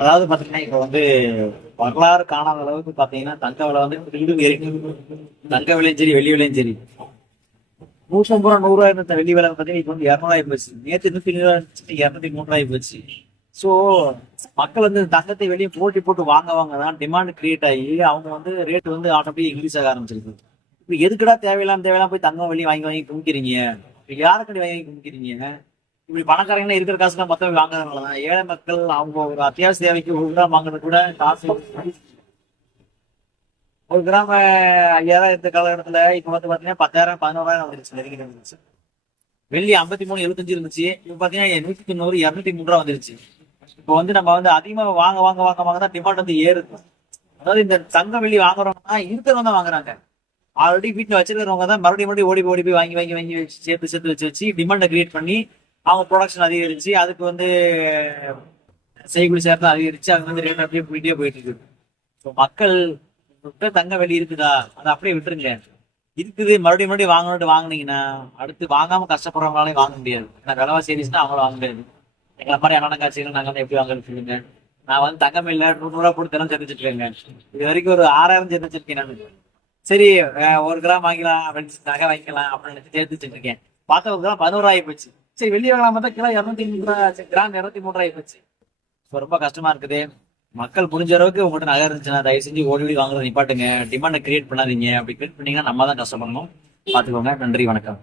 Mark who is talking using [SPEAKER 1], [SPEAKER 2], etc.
[SPEAKER 1] அதாவது பாத்தீங்கன்னா இப்ப வந்து வரலாறு காணாத அளவுக்கு பாத்தீங்கன்னா தங்க விலை வந்து திருடு தங்க விலையும் சரி வெள்ளி விலையும் சரி. நூற்றம்பது ரூபா நூறு இருந்த வெள்ளி விலை பாத்தீங்கன்னா இப்ப வந்து இரநூறாயி போச்சு. நேற்று நூத்தி இருபது இரநூத்தி மூணு போச்சு. ஸோ மக்கள் வந்து தங்கத்தை வெளியே போட்டி போட்டு வாங்க வாங்க தான் டிமாண்ட் கிரியேட் ஆகி அவங்க வந்து ரேட் வந்து ஆட்டோமேட்டிக் இன்க்ரீஸ் ஆக ஆரம்பிச்சிருக்கு. இப்போ எதுக்குடா தேவையில்லாம தேவையில்லாம போய் தங்கம் வெளியே வாங்கி வாங்கி குமிக்கிறீங்க இப்போ யாருக்கடி வாங்கி குமிக்கிறீங்க இப்படி பணக்காரங்க இருக்கிற காசு தான் மத்தவங்க வாங்குறதுனாலதான் ஏழை மக்கள் அவங்க ஒரு அத்தியாவசிய தேவைக்கு ஒரு கிராம் வாங்குறது கூட காசு ஒரு கிராம் ஐயாயிரம் இந்த காலகட்டத்துல இப்ப வந்து பாத்தீங்கன்னா பத்தாயிரம் பதினோராயிரம் வந்துருச்சு நெருங்கி வந்துருச்சு. வெள்ளி ஐம்பத்தி மூணு எழுபத்தஞ்சு இருந்துச்சு. இப்ப பாத்தீங்கன்னா நூத்தி தொண்ணூறு இருநூத்தி மூணு ரூபா வந்துருச்சு. இப்போ வந்து நம்ம வந்து அதிகமா வாங்க வாங்க வாங்க வாங்க தான் டிமாண்ட் வந்து ஏறுது. அதாவது இந்த தங்கம் வெள்ளி வாங்குறவங்கன்னா இருக்கிறவங்க தான் வாங்குறாங்க. ஆல்ரெடி வீட்டுல வச்சிருக்கிறவங்க தான் மறுபடியும் மறுபடியும் ஓடி ஓடி போய் வாங்கி வாங்கி வாங்கி வச்சு சேர்த்து சேர்த்து வச்சு வச்சு டிமாண்டை கிரியேட் பண்ணி அவங்க ப்ரொடக்ஷன் அதிகரிச்சு அதுக்கு வந்து செய்கூலி சேர்த்து அதிகரிச்சு அது வந்து ரேட் அப்படியே போயிட்டே போயிட்டு இருக்கு ஸோ மக்கள் விட்டு தங்க வெளி இருக்குதா? அதை அப்படியே விட்டுருங்க. இருக்குது மறுபடியும் மறுபடியும் வாங்கணும்னு வாங்குனீங்கன்னா அடுத்து வாங்காம கஷ்டப்படுறவங்களாலையும் வாங்க முடியாது. ஏன்னா விலைவாசி ஏறிச்சுன்னா அவங்களும் வாங்க முடியாது. எங்களை மாதிரி அண்ணன் காட்சிகள் நாங்கள் வந்து எப்படி வாங்கன்னு சொல்லுங்க. நான் வந்து தங்கம் இல்லை நூறுரூவா போட்டு தினம் தெரிஞ்சுட்டு இருக்கேன் இது வரைக்கும் ஒரு ஆறாயிரம் சேர்த்து நான். சரி ஒரு கிராம் வாங்கிக்கலாம் அப்படின்னு நகை வாங்கிக்கலாம் அப்படின்னு நினைச்சு சேர்த்து வச்சுட்டு பார்த்தா ஒரு கிராம் பதினோரு ஆகி போச்சு. சரி வெளியே வாங்கலாம் பார்த்தா கிலோ இரநூத்தி மூணு ரூபா கிராம் இரநூத்தி மூணு ரூபாய் போச்சு. ஸோ ரொம்ப கஷ்டமா இருக்குது. மக்கள் புரிஞ்ச அளவுக்கு உங்கள்கிட்ட நகை இருந்துச்சுன்னா தயவு செஞ்சு ஓடி ஓடி வாங்குறத நிப்பாட்டுங்க. டிமாண்டை கிரியேட் பண்ணாதீங்க. அப்படி கிரியேட் பண்ணீங்கன்னா நம்ம தான் கஷ்டப்படணும். பார்த்துக்கோங்க. நன்றி வணக்கம்.